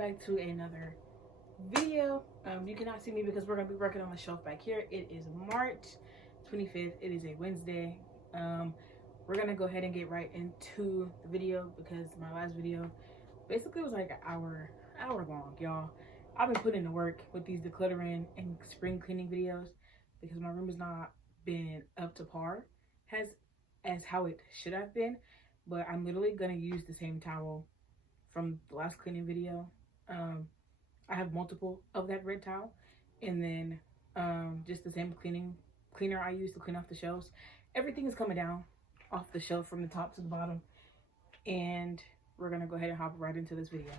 back to another video. You cannot see me because we're gonna be working on the shelf back here. It is March 25th. It is a Wednesday. We're gonna go ahead and get right into the video because my last video basically was like an hour long, y'all. I've been putting in the work with these decluttering and spring cleaning videos because my room has not been up to par as how it should have been. But I'm literally gonna use the same towel from the last cleaning video. I have multiple of that red towel, and then just the same cleaner I use to clean off the shelves. Everything is coming down off the shelf from the top to the bottom, and we're gonna go ahead and hop right into this video.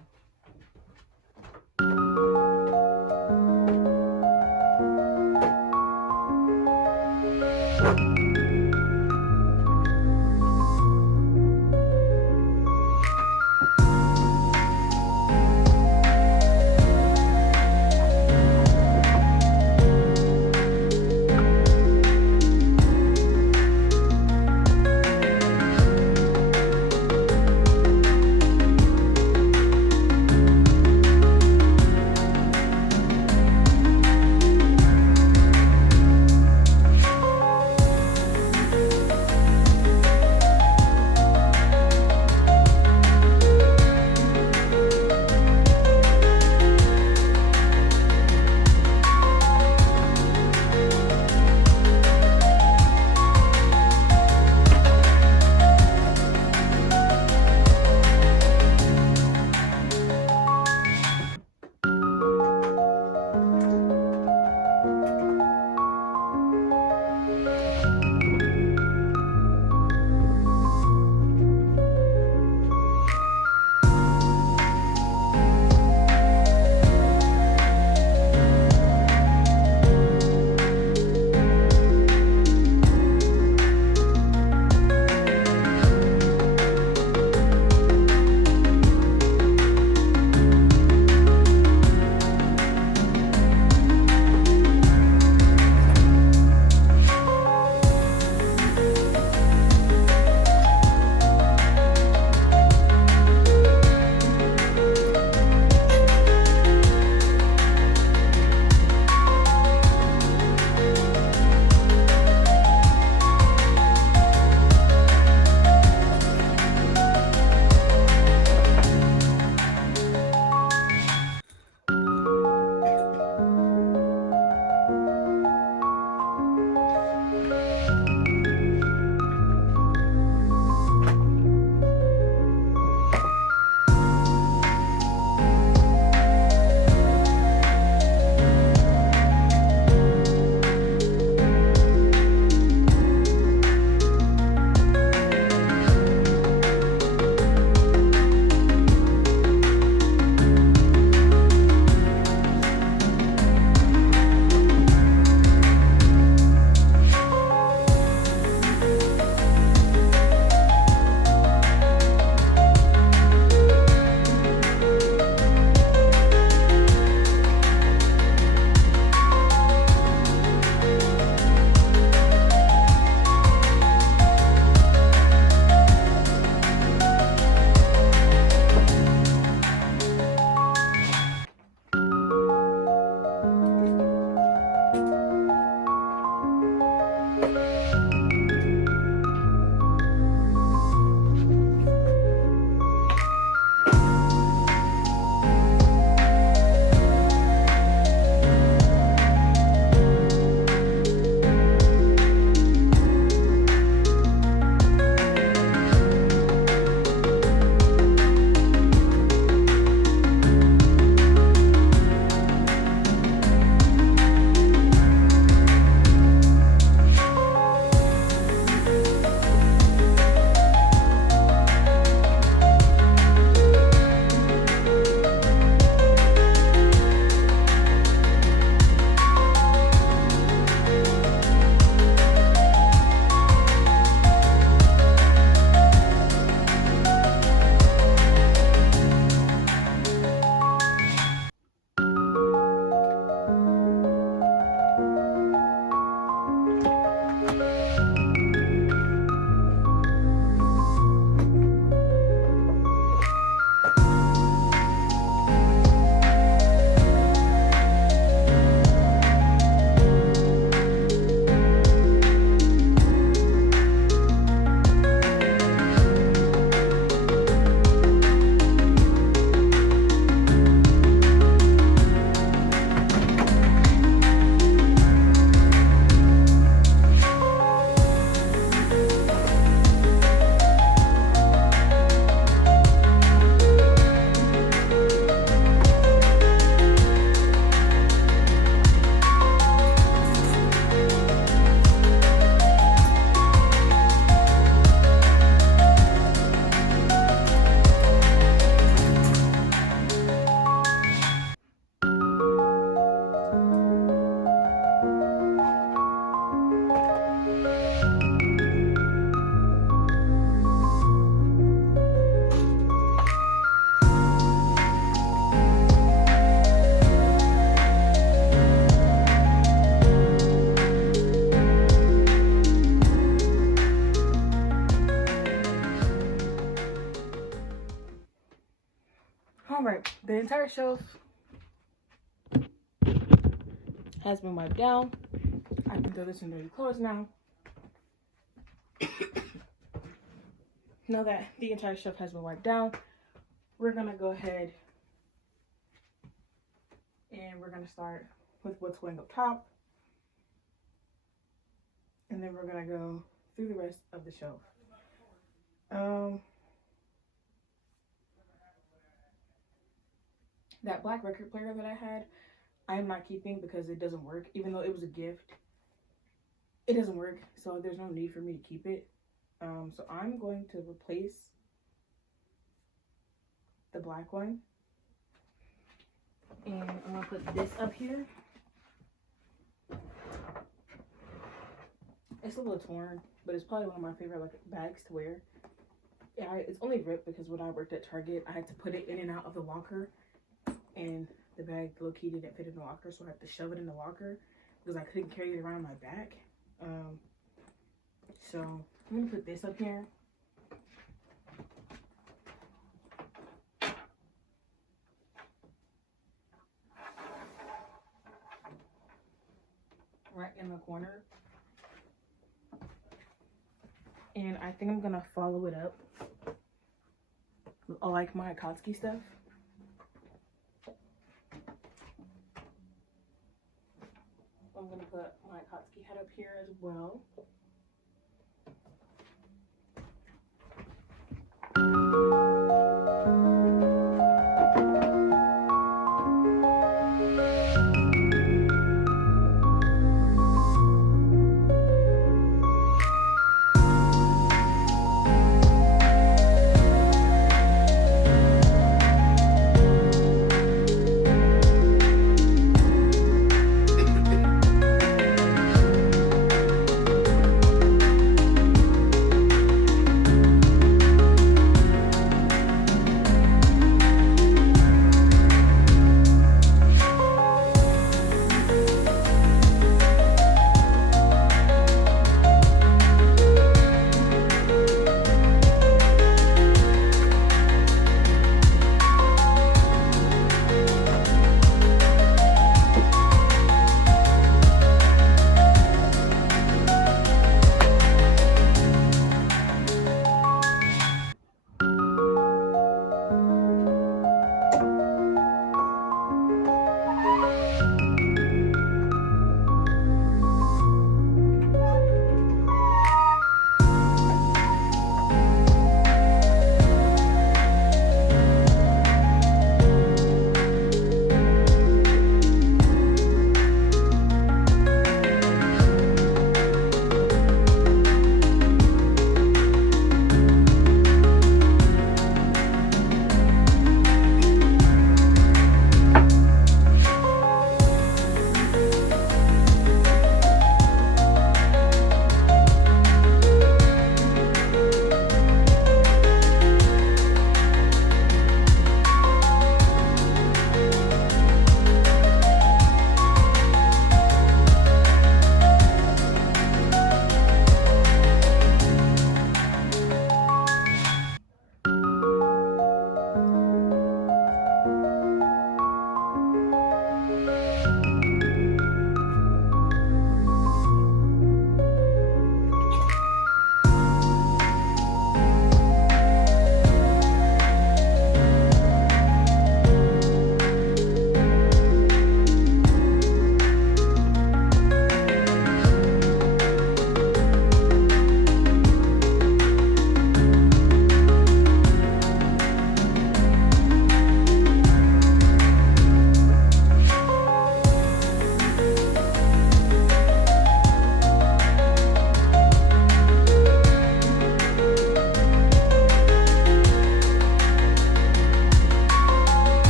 Right, the entire shelf has been wiped down. I can throw this in dirty clothes now. Now that the entire shelf has been wiped down, we're gonna go ahead and we're gonna start with what's going up top. And then we're gonna go through the rest of the shelf. That black record player that I had, I'm not keeping because it doesn't work. Even though it was a gift, it doesn't work, so there's no need for me to keep it. So I'm going to replace the black one, and I'm gonna put this up here. It's a little torn, but it's probably one of my favorite like bags to wear. Yeah, it's only ripped because when I worked at Target, I had to put it in and out of the locker, and the bag low-key didn't fit in the locker, so I had to shove it in the locker because I couldn't carry it around my back. So I'm gonna put this up here. Right in the corner. And I think I'm gonna follow it up with all like my Akatsuki stuff. I'm gonna put my Akatsuki head up here as well.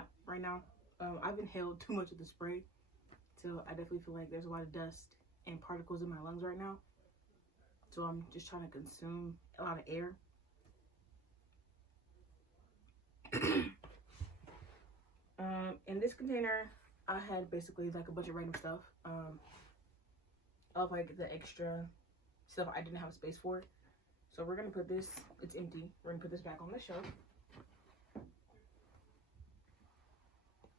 hot right now. I've inhaled too much of the spray, so I definitely feel like there's a lot of dust and particles in my lungs right now. So I'm just trying to consume a lot of air. In this container, I had basically like a bunch of random stuff of like the extra stuff I didn't have space for. So we're gonna put this, it's empty, we're gonna put this back on the shelf,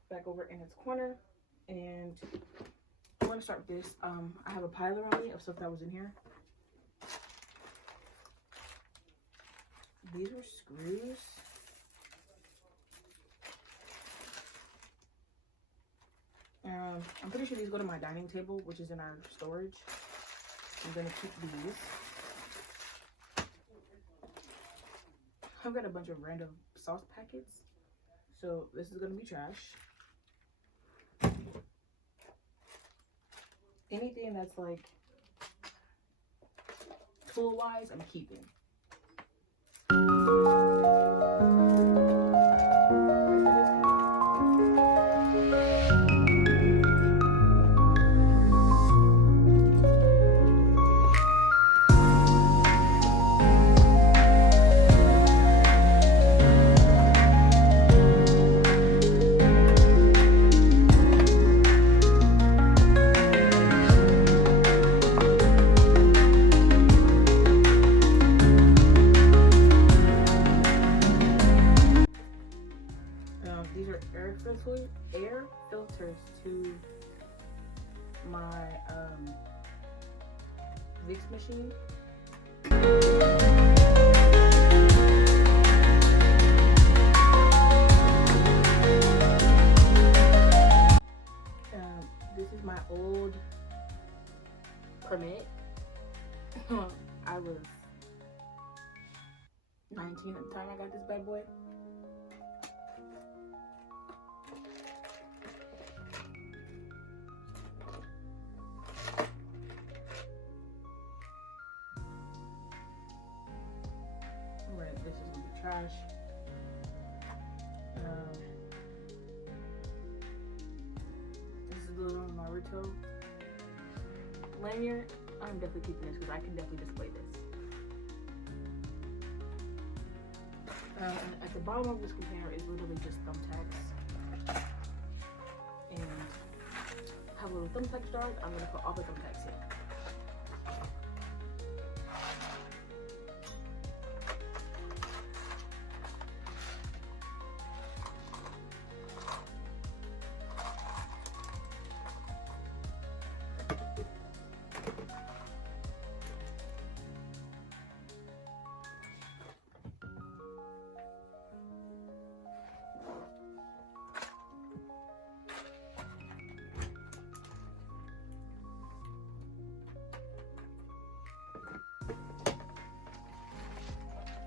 back over in its corner. And I'm gonna start with this. I have a pile around me of stuff that was in here. These are screws. I'm pretty sure these go to my dining table, which is in our storage. I'm gonna keep these. I've got a bunch of random sauce packets, so this is gonna be trash. Anything that's like tool wise, I'm keeping. These are air filters to my Vicks machine. This is my old permit. I was 19 at the time I got this bad boy. This is gonna be trash. This is the little Naruto lanyard. I'm definitely keeping this because I can definitely display this. At the bottom of this container is literally just thumbtacks. And I have little thumbtack jars. I'm gonna put all the thumbtacks in.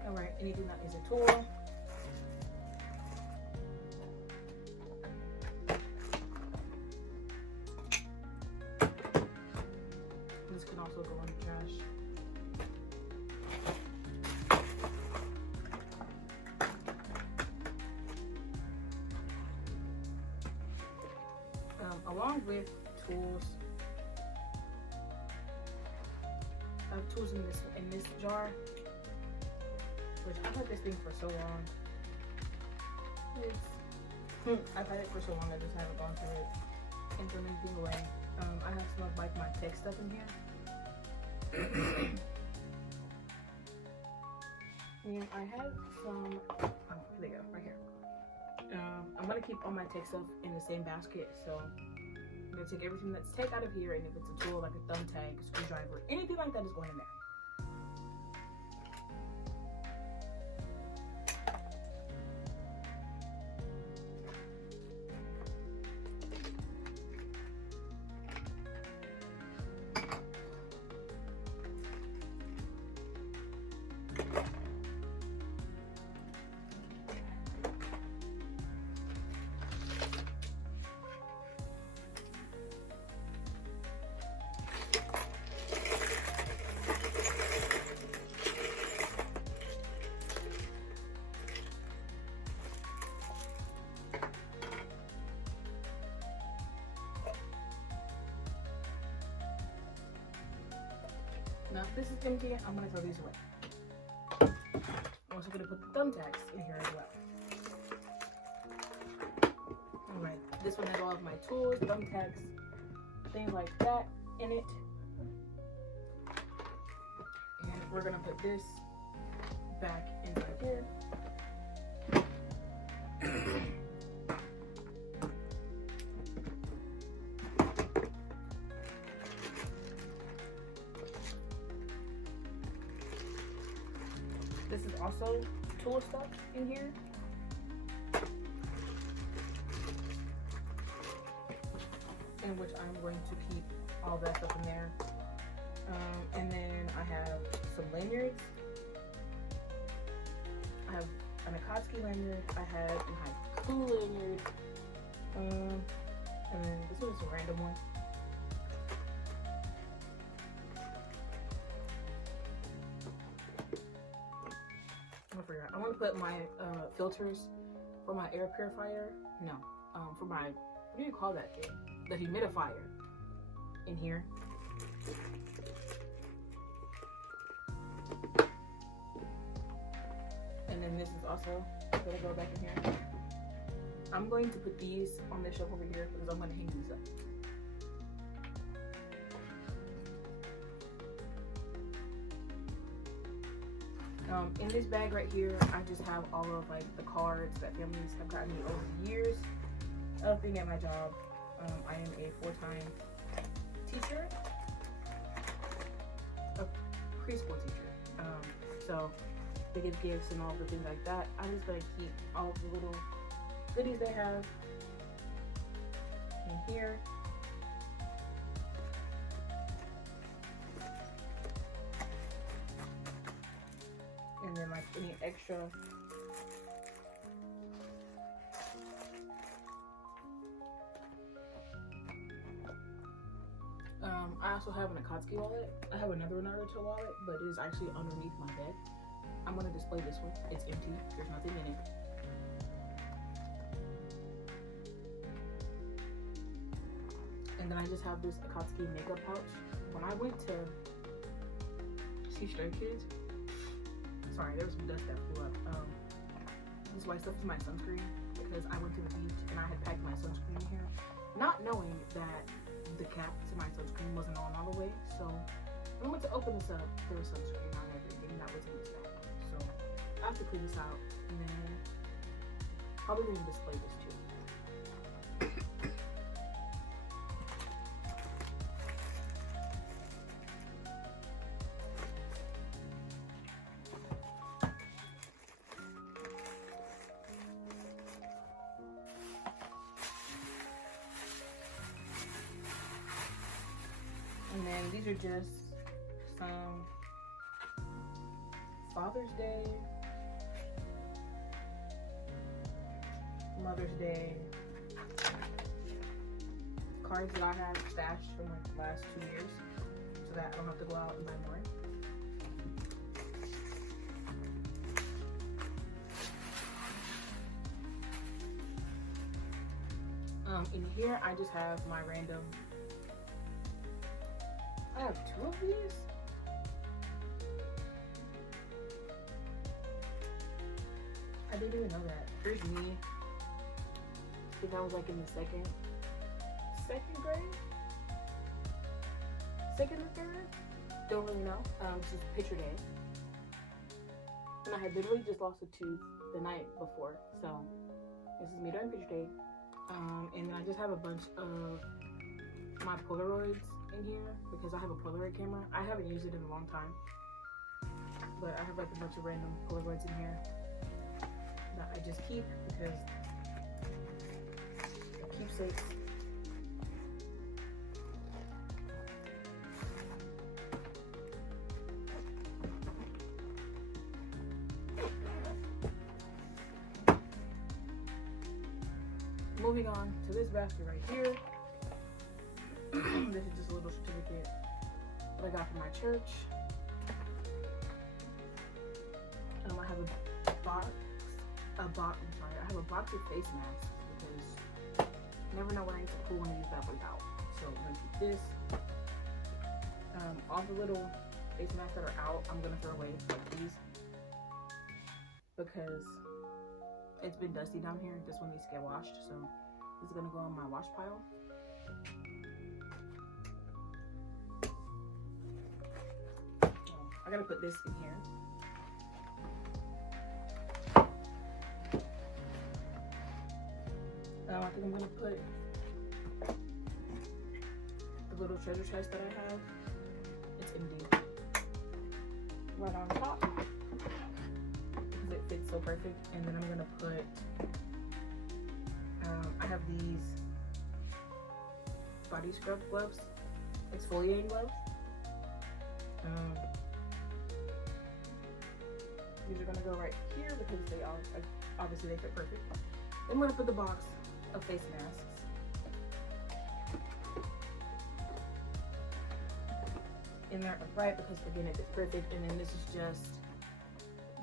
Alright, anything that is a tool. This can also go in the trash. Along with tools, I have tools in this jar. Which I've had this thing for so long. I've had it for so long, I just haven't gone through it and thrown anything away. I have some of like my tech stuff in here. And I have some, oh, here they go, right here. I'm gonna keep all my tech stuff in the same basket, so I'm gonna take everything that's tech out of here, and if it's a tool like a thumbtack, a screwdriver, anything like that is going in there. this is empty. I'm gonna throw these away. I'm also gonna put the thumbtacks in here as well. Alright, this one has all of my tools, thumbtacks, things like that in it. And we're gonna put this back inside here. This is also tool stuff in here. In which I'm going to keep all that stuff in there. And then I have some lanyards. I have an Akatsuki lanyard. I have a haiku lanyard. And then this one's a random one. I forgot. I want to put my filters for my air purifier. No, for my, what do you call that thing? The humidifier in here. And then this is also gonna go back in here. I'm going to put these on this shelf over here because I'm gonna hang these up. In this bag right here, I just have all of like the cards that families have gotten me over the years of being at my job. I am a full-time teacher, a preschool teacher. So they give gifts and all the things like that. I'm just gonna keep all of the little goodies they have in here. And then like any extra I also have an Akatsuki wallet. I have another Naruto wallet, but it is actually underneath my bed. I'm gonna display this one. It's empty. There's nothing in it. And then I just have this Akatsuki makeup pouch. When I went to see Stray Kids, sorry, there was some dust that flew up. This white stuff is my sunscreen because I went to the beach and I had packed my sunscreen in here, not knowing that the cap to my sunscreen wasn't on all the way. So when I went to open this up, there was sunscreen on everything that was in this bag. So I have to clean this out and then probably going to display this too. And then these are just some Father's Day, Mother's Day cards that I have stashed from like the last 2 years so that I don't have to go out and buy more. In here I just have my random, I have 2 of these. I didn't even know that. Here's me. I think I was like in the second grade? Second or third? Don't really know. This is picture day. And I had literally just lost a tooth the night before. So this is me during picture day. And then I just have a bunch of my Polaroids in here because I have a Polaroid camera. I haven't used it in a long time, but I have like a bunch of random Polaroids in here that I just keep because it keeps it. Moving on to this basket right here. This is just a little certificate that I got from my church. I have a box. I have a box of face masks because you never know when I need to pull one of these bad boys out. So I'm gonna keep this. All the little face masks that are out, I'm gonna throw away like these because it's been dusty down here. This one needs to get washed, so this is gonna go on my wash pile. I gotta put this in here. I think I'm gonna put the little treasure chest that I have. It's empty. Right on top because it fits so perfect. And then I'm gonna put. I have these body scrub gloves, exfoliating gloves. These are gonna go right here because they are obviously they fit perfect. I'm gonna put the box of face masks in there upright because again it fits perfect. And then this is just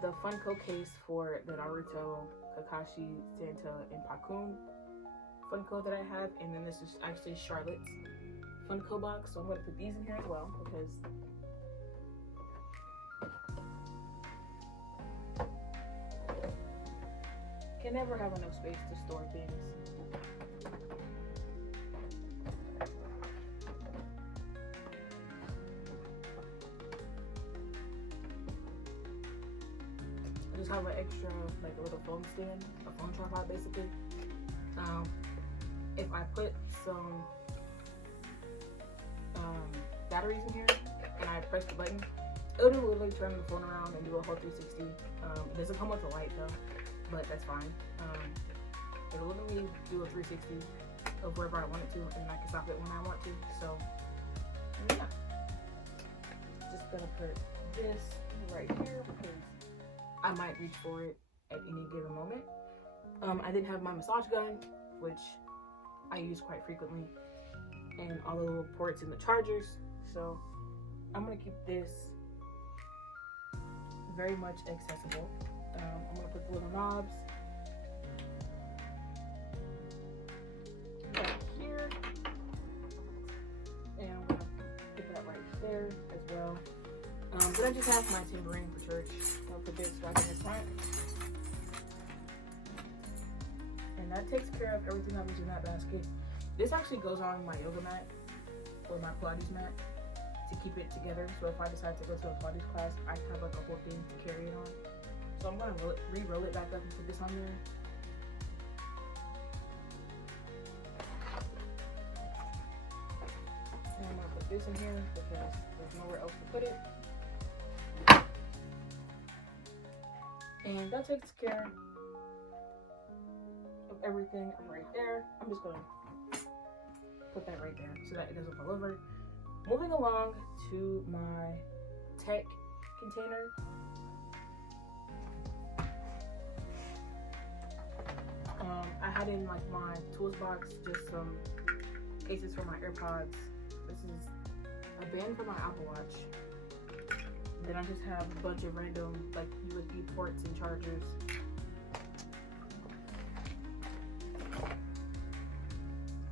the Funko case for the Naruto, Kakashi, Santa, and Pakun Funko that I have. And then this is actually Charlotte's Funko box, so I'm gonna put these in here as well because can never have enough space to store things. I just have an extra, like a little phone stand, a phone tripod basically. If I put some batteries in here and I press the button, it'll literally turn the phone around and do a whole 360. It doesn't come with a light though, but that's fine. It'll literally do a 360 of wherever I want it to, and I can stop it when I want to. So yeah, just gonna put this right here because I might reach for it at any given moment. I didn't have my massage gun, which I use quite frequently, and all the little ports and the chargers. So I'm gonna keep this very much accessible. I'm gonna put the little knobs right here, and I'm gonna put that right there as well. But I just have my tambourine for church. I'll put this right in the front, and that takes care of everything that was in that basket. This actually goes on my yoga mat or my Pilates mat to keep it together. So if I decide to go to a Pilates class, I have like a whole thing to carry it on. So I'm gonna re-roll it back up and put this on there. And I'm gonna put this in here because there's nowhere else to put it. And that takes care of everything right there. I'm just gonna put that right there so that it doesn't fall over. Moving along to my tech container. I had in like my tools box just some cases for my AirPods. This is a band for my Apple Watch. Then I just have a bunch of random like USB ports and chargers.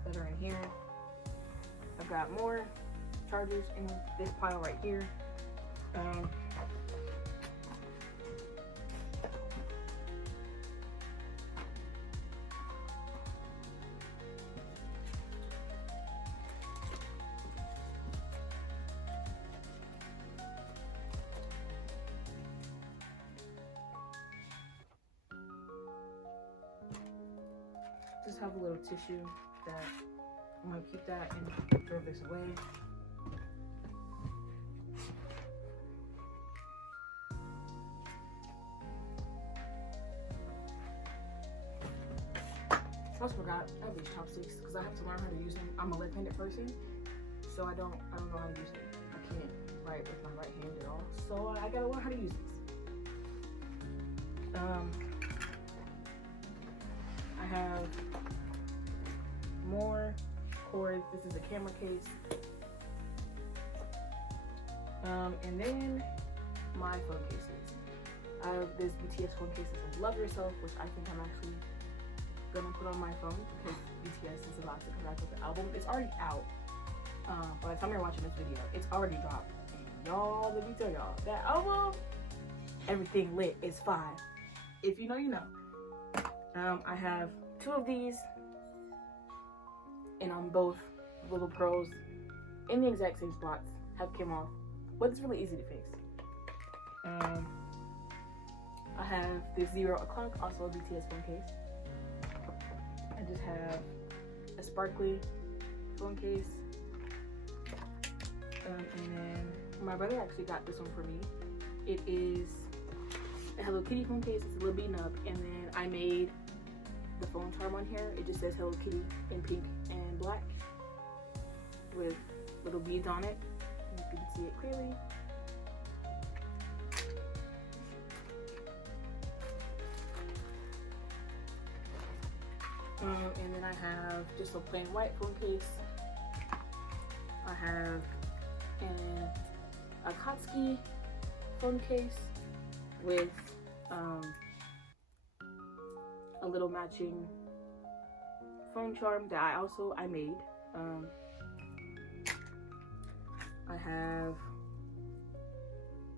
That are in here. I've got more chargers in this pile right here. Just have a little tissue that I'm gonna keep that and throw this away. I almost forgot I have these chopsticks because I have to learn how to use them. I'm a left-handed person, so I don't know how to use them. I can't write with my right hand at all, so I gotta learn how to use these. I have more cords. This is a camera case. And then my phone cases. I have this BTS phone case that says Love Yourself, which I think I'm actually gonna put on my phone because BTS is about to come back with the album. It's already out. By the time you're watching this video, it's already dropped. And y'all, let me tell y'all, that album, everything lit is fine. If you know, you know. I have 2 of these, and on both little pearls in the exact same spots have came off, but it's really easy to fix. I have this 0 o'clock, also a BTS phone case. I just have a sparkly phone case. And then my brother actually got this one for me. It is a Hello Kitty phone case. It's a little beaten up, and then I made the phone charm on here. It just says Hello Kitty in pink and black with little beads on it. You can see it clearly. And then I have just a plain white phone case. I have a Akatsuki phone case with a little matching phone charm that I made. I have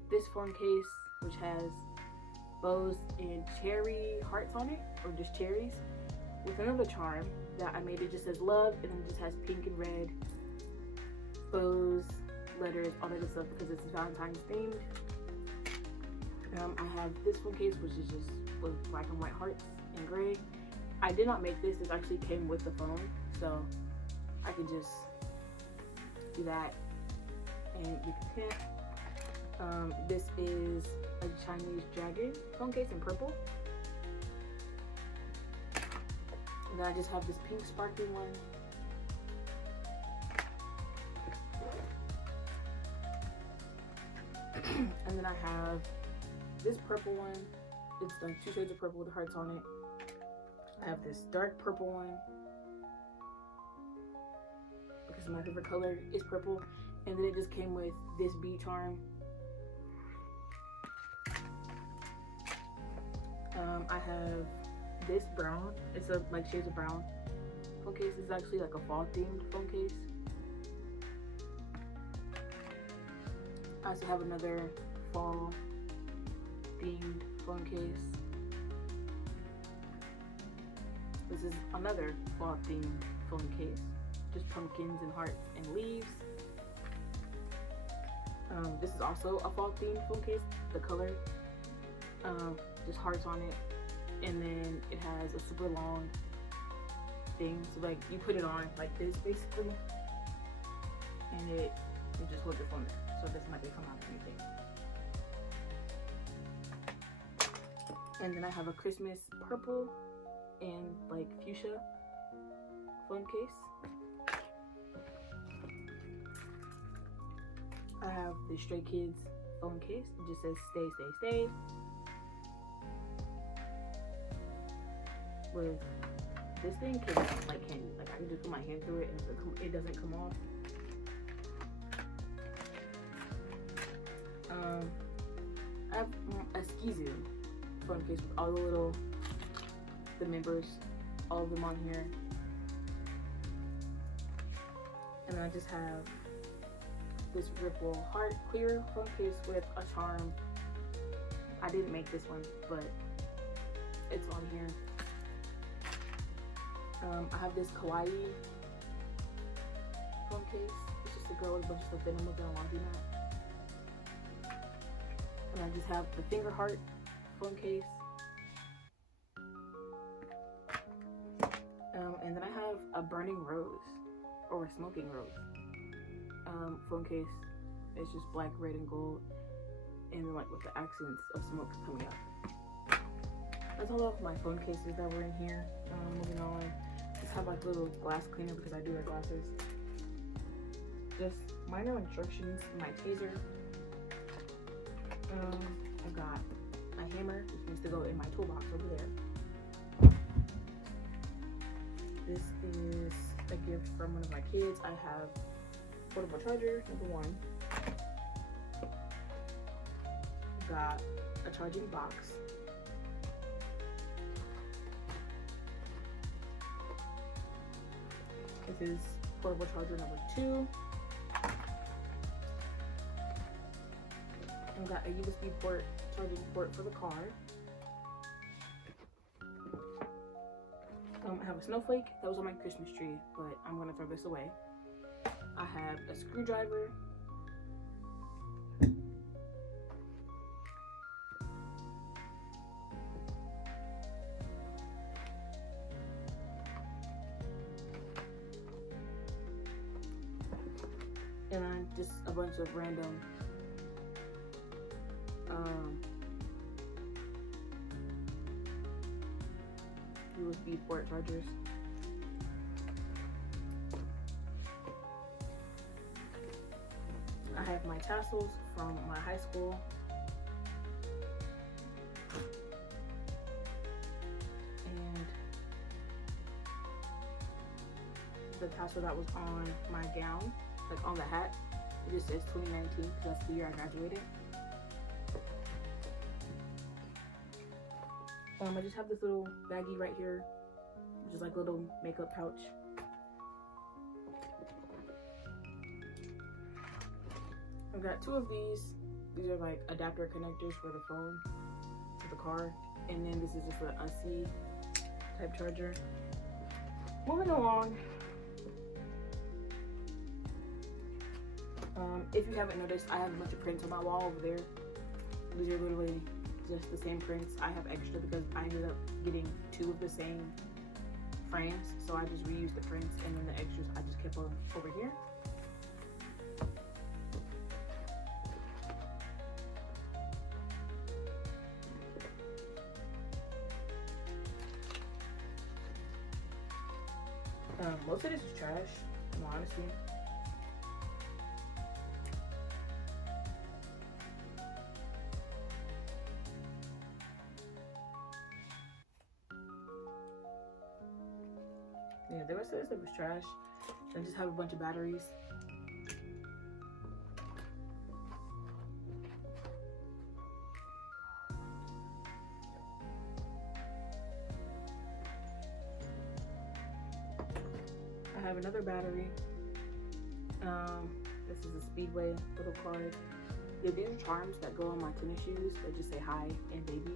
this phone case which has bows and cherry hearts on it, or just cherries, with another charm that I made. It just says love, and then it just has pink and red bows, letters, all that good stuff, because it's Valentine's themed. I have this phone case which is just with black and white hearts and gray. I did not make this. This actually came with the phone, so I can just do that and be content. This is a Chinese dragon phone case in purple. And then I just have this pink sparkly one. And then I have this purple one. It's like 2 shades of purple with hearts on it. I have this dark purple one, because my favorite color is purple. And then it just came with this bead charm. I have this brown. It's a like shades of brown phone case. It's actually like a fall themed phone case. I also have another fall themed phone case. This is another fall themed phone case. Just pumpkins and hearts and leaves. This is also a fall themed phone case. The color, just hearts on it. And then it has a super long thing. So like you put it on like this basically. And it just holds your phone there. So it doesn't like come out or anything. And then I have a Christmas purple and like fuchsia phone case. I have the Stray Kids phone case. It just says stay, stay, stay. With this thing came out like candy. Like I can just put my hand through it and it doesn't come off. I have a Skizu phone case with all the members, all of them on here. And then I just have this Ripple Heart clear phone case with a charm. I didn't make this one, but it's on here. I have this kawaii phone case. It's just a girl with a bunch of stuffed animals and a laundry mat. And I just have the finger heart phone case. And then I have a burning rose, or a smoking rose phone case. It's just black, red, and gold, and then like with the accents of smoke coming up. That's all of my phone cases that were in here. Moving on, just have like a little glass cleaner because I do wear glasses. Just minor instructions, my taser. I got a hammer, which needs to go in my toolbox over there. This is a gift from one of my kids. I have portable charger, number 1. Got a charging box. This is portable charger number 2. I've got a USB port, charging port for the car. I have a snowflake that was on my Christmas tree, but I'm gonna throw this away. I have a screwdriver. And then just a bunch of random USB port chargers. I have my tassels from my high school. And the tassel that was on my gown, like on the hat, it just says 2019 because that's the year I graduated. I just have this little baggie right here, which is like a little makeup pouch. I've got two of these. These are like adapter connectors for the phone to the car, and then this is just an AC type charger. Moving along. If you haven't noticed, I have a bunch of prints on my wall over there. These are literally just the same prints. I have extra because I ended up getting two of the same frames, so I just reused the prints, and then the extras I just kept on over here. Most of this is trash, in all honesty. Yeah, the rest of this stuff is trash. I just have a bunch of batteries. I have another battery. This is a Speedway little card. Yeah, these are charms that go on my tennis shoes that just say hi and baby.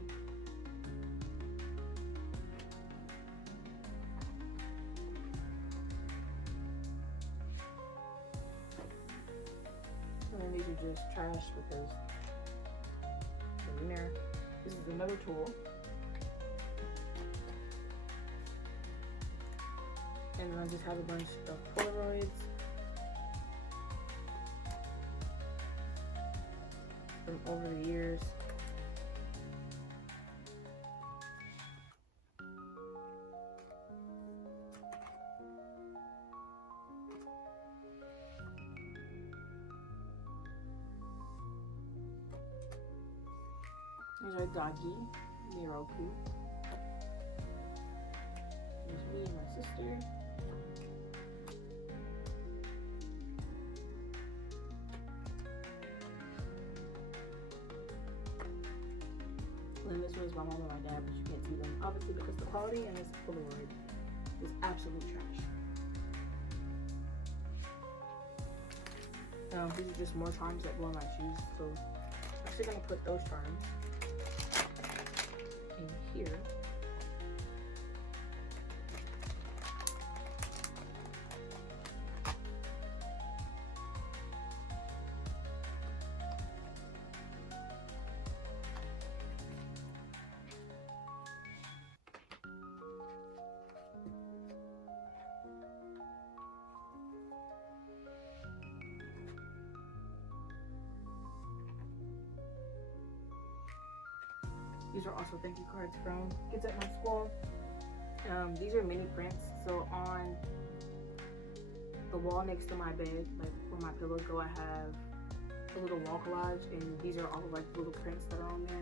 And then these are just trash because they're in there. This is another tool. And then I just have a bunch of Polaroids from over the years. There's our doggy, Miroku. There's me and my sister. And this was my mom and my dad, but you can't see them obviously because the quality in this Polaroid is absolute trash. These are just more charms that go on my shoes, so I'm actually gonna put those charms in here. These are also thank you cards from kids at my school. These are mini prints. So on the wall next to my bed, like where my pillows go, I have a little wall collage, and these are all of like little prints that are on there.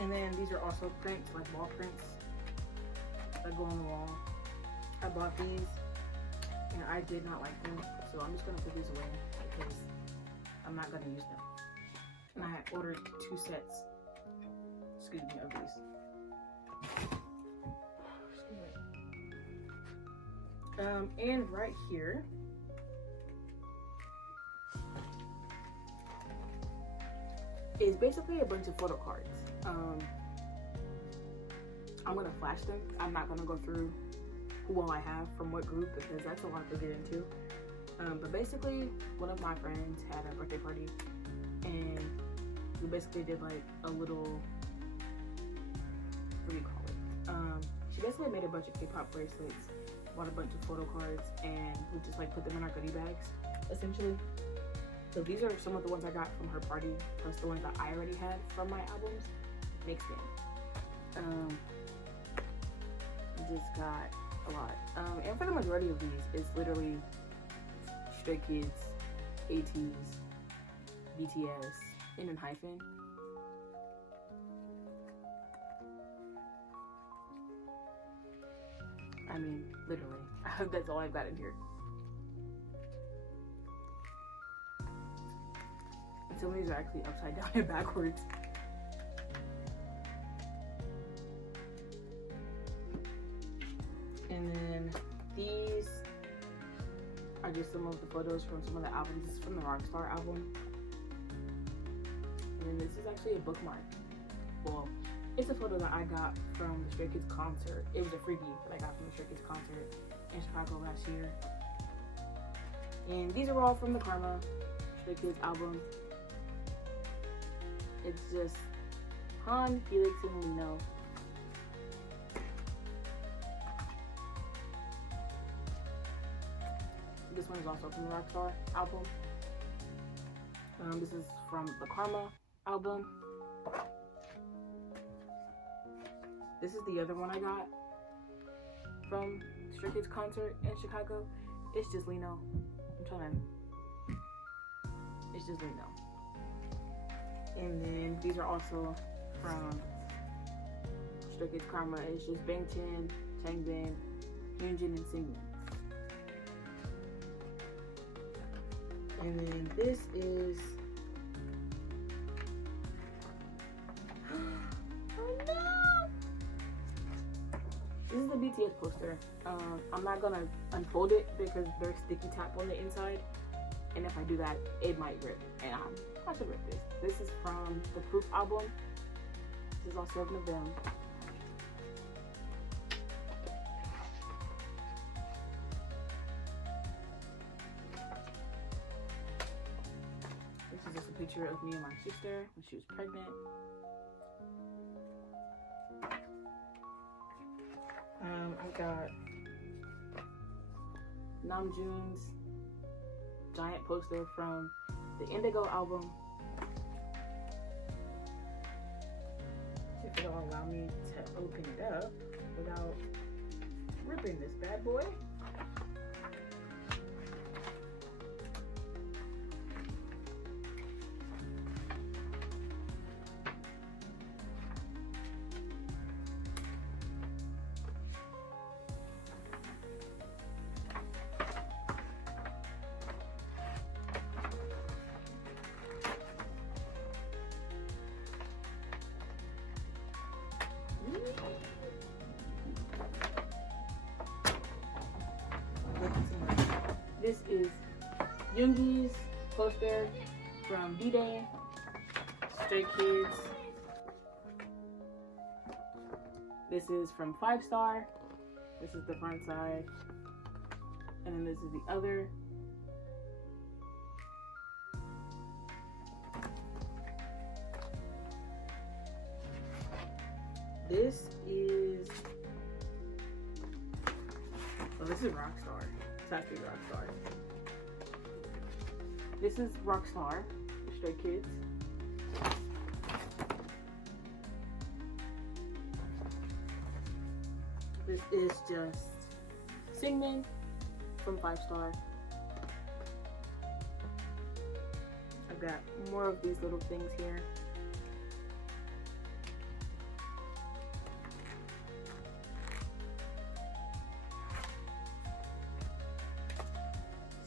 And then these are also prints, like wall prints that go on the wall. I bought these and I did not like them, so I'm just gonna put these away because I'm not gonna use them. And I ordered 2 sets, excuse me, of these. And right here is basically a bunch of photo cards. I'm gonna flash them. I'm not gonna go through who all I have from what group because that's a lot to get into. But basically, one of my friends had a birthday party, and we basically did like a little, what do you call it? She basically made a bunch of K-pop bracelets, bought a bunch of photo cards, and we just like put them in our goodie bags, essentially. So these are some of the ones I got from her party, plus the ones that I already had from my albums mixed in. Just got a lot. And for the majority of these, it's literally Stray Kids, ATs, BTS, and then hyphen. I mean, literally. That's all I've got in here. And some of these are actually upside down and backwards. And then these are just some of the photos from some of the albums. This is from the Rockstar album. And then this is actually a bookmark. Well, it's a photo that I got from the Stray Kids concert. It was a freebie that I got from the Stray Kids concert in Chicago last year. And these are all from the Karma Stray Kids album. It's just Han, Felix, and Lino. This one is also from the Rockstar album. This is from the Karma album. This is the other one I got from Stray Kids concert in Chicago. It's just Lino. It's just Lino. And then these are also from Stray Kids Karma. It's just Bangtan, Changbin, Hyunjin, and Singmin. And then this is oh no! This is the BTS poster. I'm not gonna unfold it because there's sticky tape on the inside, and if I do that, it might rip. And I'm not gonna rip this. This is from the Proof album. This is all 7 of them. This is just a picture of me and my sister when she was pregnant. I got Namjoon's giant poster from the Indigo album. If it'll allow me to open it up without ripping this bad boy. This is Yoongi's poster from D-Day, Stray Kids. This is from 5 Star. This is the front side. And then this is the other. This is, oh, this is Rockstar. It's actually Rockstar. This is Rockstar, the Stray Kids. This is just Singmin from 5 Star. I've got more of these little things here.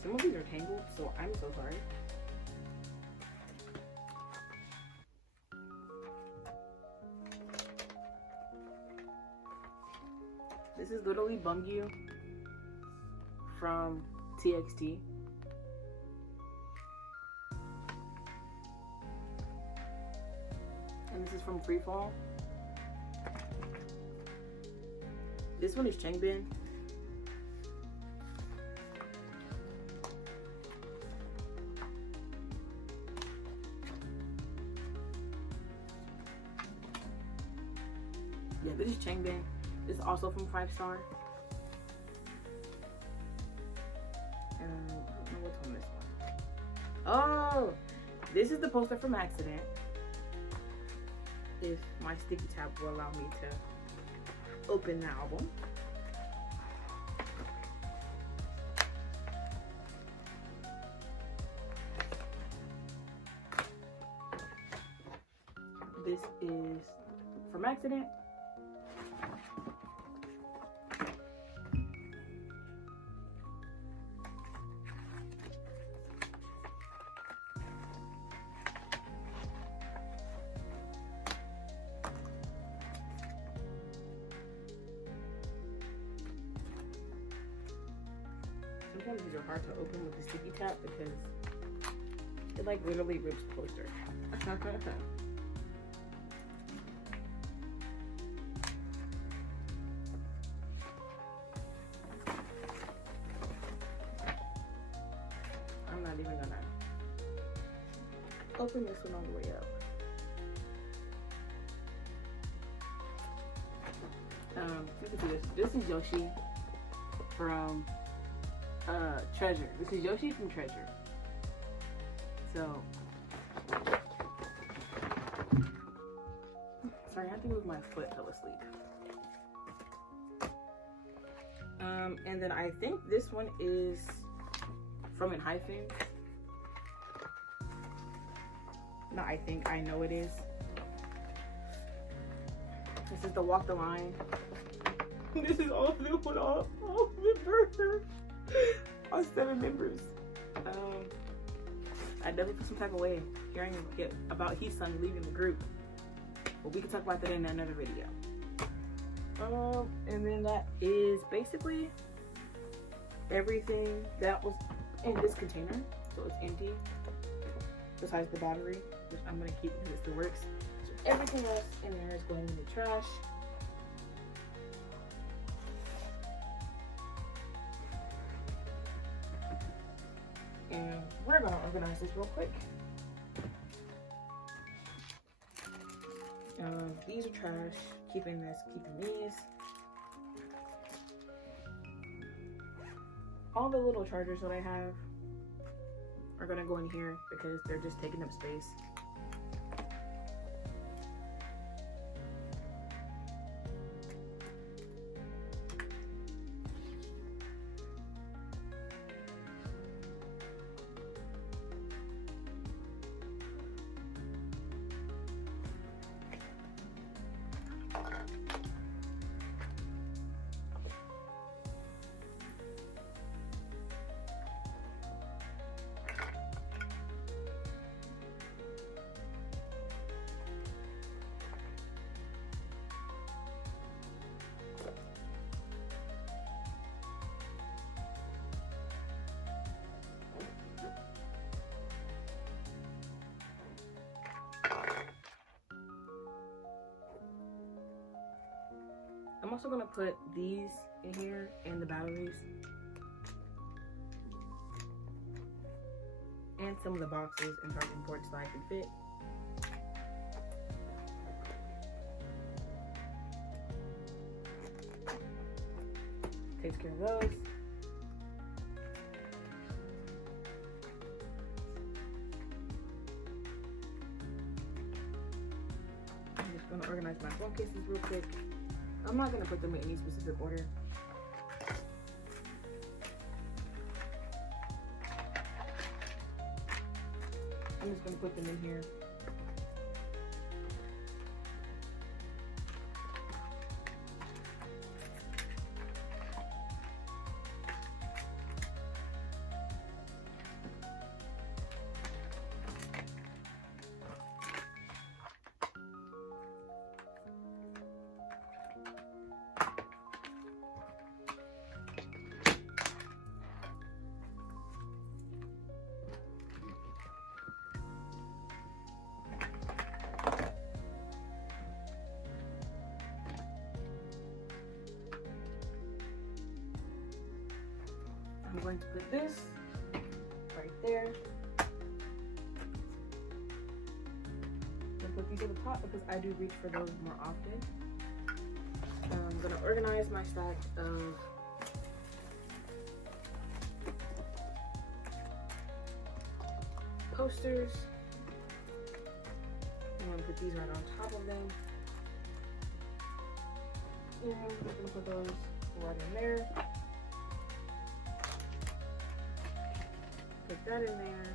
Some of these are tangled, so I'm so sorry. This is literally Bumgu from TXT. And this is from Freefall. This one is Changbin. Yeah, this is Changbin. This is also from 5-star. I don't know what's on this one. Oh, this is the poster from Accident. If my sticky tab will allow me to open the album. This is from Accident. Sometimes these are hard to open with the sticky tap because it like literally rips the poster. I'm not even gonna open this one all the way up. You can see this. This is Yoshi from Treasure. This is Yoshi from Treasure. So, sorry, I have to move my foot. Fell asleep. And then I think this one is from an hyphen. No, I think I know it is. This is the Walk the Line. This is all of them with all members. All 7 members. I definitely feel some type of way hearing about Heesung leaving the group. But we can talk about that in another video. And then that is basically everything that was in this container. So it's empty. Besides the battery, which I'm gonna keep because it still works. So everything else in there is going in the trash. And we're gonna organize this real quick. These are trash. Keeping this, keeping these. All the little chargers that I have are gonna go in here because they're just taking up space. I'm also gonna put these in here and the batteries and some of the boxes and charging ports so I can fit. Takes care of those. I'm just gonna organize my phone cases real quick. I'm not gonna put them in any specific order. I'm just gonna put them in here. I'm going to put this right there. And put these at the top because I do reach for those more often. I'm gonna organize my stack of posters. I'm gonna put these right on top of them. And I'm gonna put those right in there. Put that in there.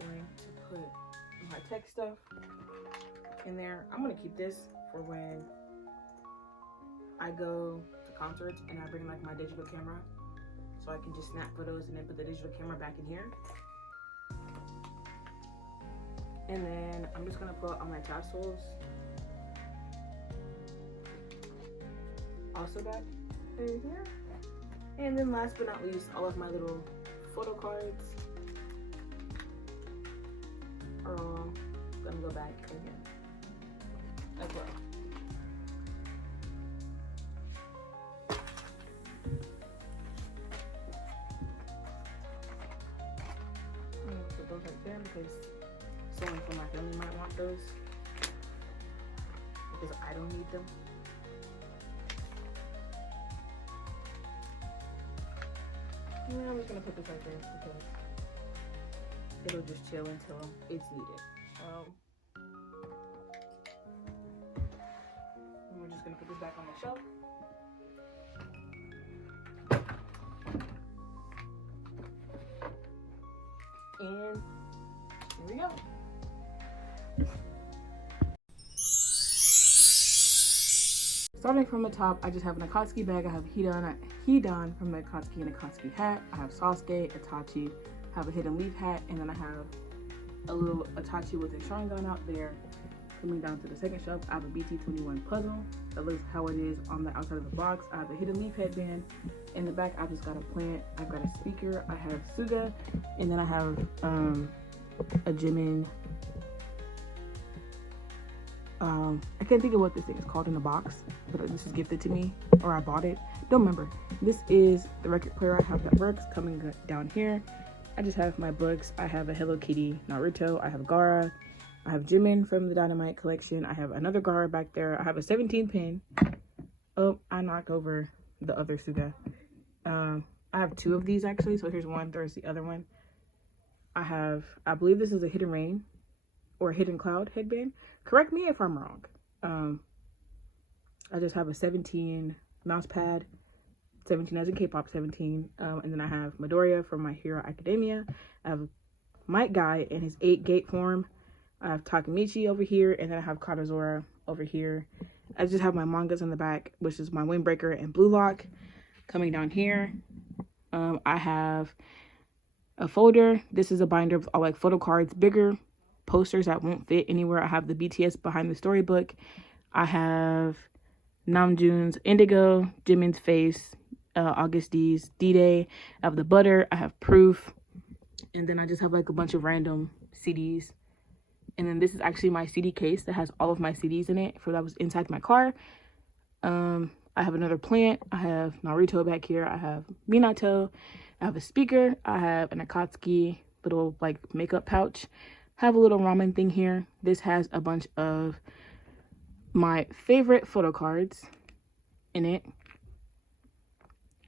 I'm going to put my tech stuff in there. I'm gonna keep this for when I go to concerts and I bring like my digital camera, so I can just snap photos and then put the digital camera back in here. And then I'm just gonna put all my tassels also back in here. And then last but not least, all of my little photo cards are all gonna go back in here as well. I'm gonna put those right there because someone from my family might want those because I don't need them. Yeah, I'm just gonna put this right there because it'll just chill until it's needed. And we're just gonna put this back on the shelf. And here we go. Starting from the top, I just have an Akatsuki bag. I have Hedon from the Akatsuki and Akatsuki hat. I have Sasuke, Itachi, I have a hidden leaf hat, and then I have a little Itachi with a Sharingan out there. Coming down to the second shelf, I have a pt2 puzzle. That looks how it is on the outside of the box. I have a hidden leaf headband. In the back, I've just got a plant. I've got a speaker. I have Suga, and then I have a Jimin. I can't think of what this thing is called in the box, but this is gifted to me, or I bought it. Don't remember. This is the record player I have that works. Coming down here, I just have my books. I have a Hello Kitty Naruto. I have Gaara. I have Jimin from the Dynamite collection. I have another Gaara back there. I have a 17 pin. Oh, I knocked over the other Suga. I have two of these actually. So here's one. There's the other one. I believe this is a Hidden Rain or Hidden Cloud headband. Correct me if I'm wrong. I just have a 17 mouse pad. 17 as in K-pop 17. And then I have Midoriya from My Hero Academia. I have Might Guy in his 8-gate form. I have Takemichi over here, and then I have Karazora over here. I just have my mangas in the back, which is my Windbreaker and Blue Lock. Coming down here, I have a folder. This is a binder with all like photo cards, bigger posters that won't fit anywhere. I have the BTS Behind the Storybook. I have Namjoon's Indigo, Jimin's Face, August D's D-Day. I have the Butter. I have Proof. And then I just have like a bunch of random CDs. And then this is actually my CD case that has all of my CDs in it for that was inside my car. I have another plant. I have Naruto back here. I have Minato. I have a speaker. I have an Akatsuki little like makeup pouch. I have a little ramen thing here. This has a bunch of my favorite photo cards in it,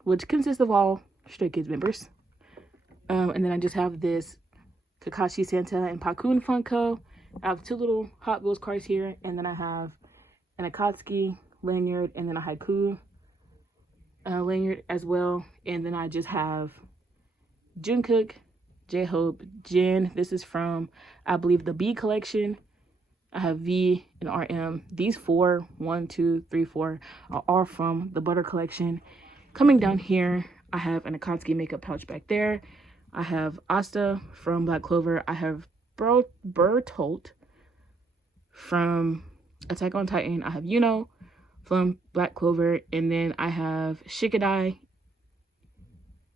which consists of all Stray Kids members. And then I just have this Kakashi Santa and Pakun Funko. I have two little Hot Wheels cars here, and then I have an Akatsuki lanyard, and then a Haiku lanyard as well. And then I just have Jungkook, J-Hope, Jin. This is from, I believe, the B collection. I have V and RM. These 4, 1, 2, 3, 4 are all from the Butter collection. Coming down here, I have an Akatsuki makeup pouch back there. I have Asta from Black Clover. I have Bertolt from Attack on Titan. I have Yuno from Black Clover. And then I have Shikadai,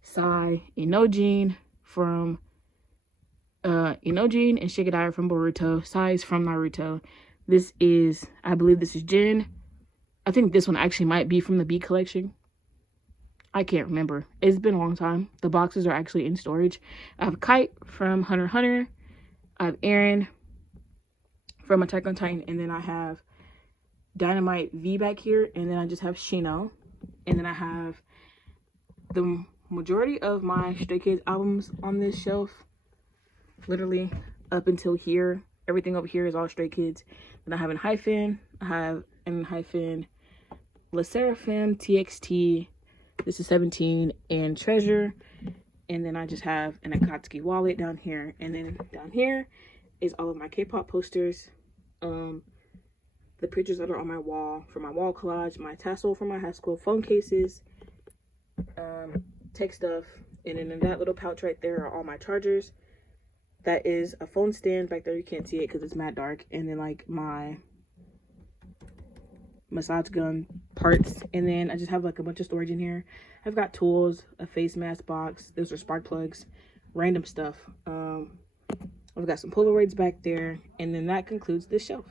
Sai, Inojin from Inojin, and Shikadai from Boruto. Sai is from Naruto. This is, I believe this is Jin. I think this one actually might be from the B collection. I can't remember. It's been a long time. The boxes are actually in storage. I have Kite from Hunter x Hunter. I have Aaron from Attack on Titan. And then I have Dynamite V back here. And then I just have Shino. And then I have the majority of my Stray Kids albums on this shelf. Literally up until here. Everything over here is all Stray Kids. Then I have in hyphen. I have in hyphen La Seraphim, TXT. This is 17 and Treasure. And then I just have an Akatsuki wallet down here. And then down here is all of my K-pop posters. The pictures that are on my wall for my wall collage, my tassel for my high school, phone cases, tech stuff. And then in that little pouch right there are all my chargers. That is a phone stand back there. You can't see it because it's matte dark. And then like my massage gun parts. And then I just have like a bunch of storage in here. I've got tools, a face mask box. Those are spark plugs, random stuff. I've got some Polaroids back there. And then that concludes this shelf.